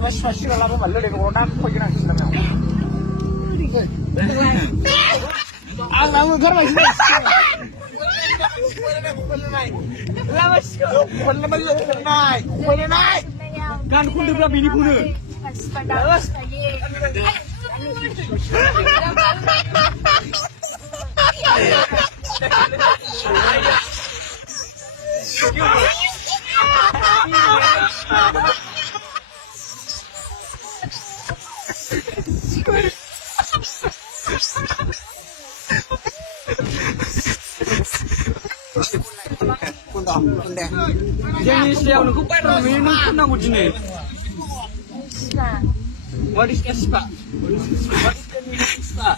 nó xoay xíu là nó vẫn lên cái con đam thôi chứ nào à làm người khác nàyคนละมันลงได้คนละได้การคุณดูระบีนี่คุณเนี่ยYang siapa nak kupat orang ini nak nak uji ni. What is Espa? What is the meaning Espa?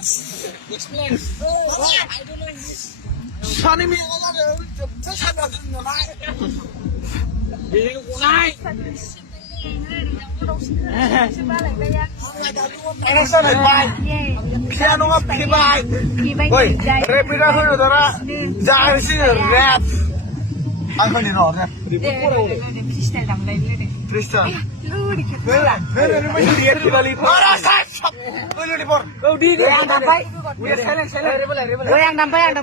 Explain. I don't know this. Sana ni orang ada, sana ada nama. Ini kunai. Ini sana baik. Kita nunggu pergi baik. Woi, repita tu tu na. Jangan sih rap. Aku ni nol ya. Freestyle dah mulai ni. Freestyle. Lu di kita. Lu macam dia di Bali. Orang sah. Lu di por. Kau di yang nampai. Lu yang nampai.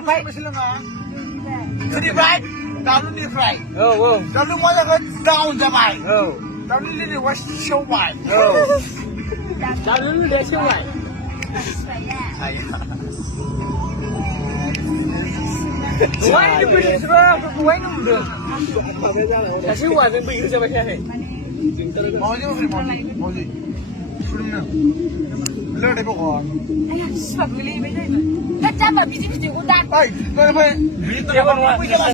Di fry. Daun di fry. Oh. Daun mana kan daun jamai. Oh. Daun ni di was show mai. Oh. Daun ni dia show mai. Ayah. Why you put it wrong? Why no? Kasi why then bigyan siya ba siya eh? Moji. Surum na. Lord ko ko. Ay, sabili ba 'yan? Kaya ba busy udan. Ay, pero ba?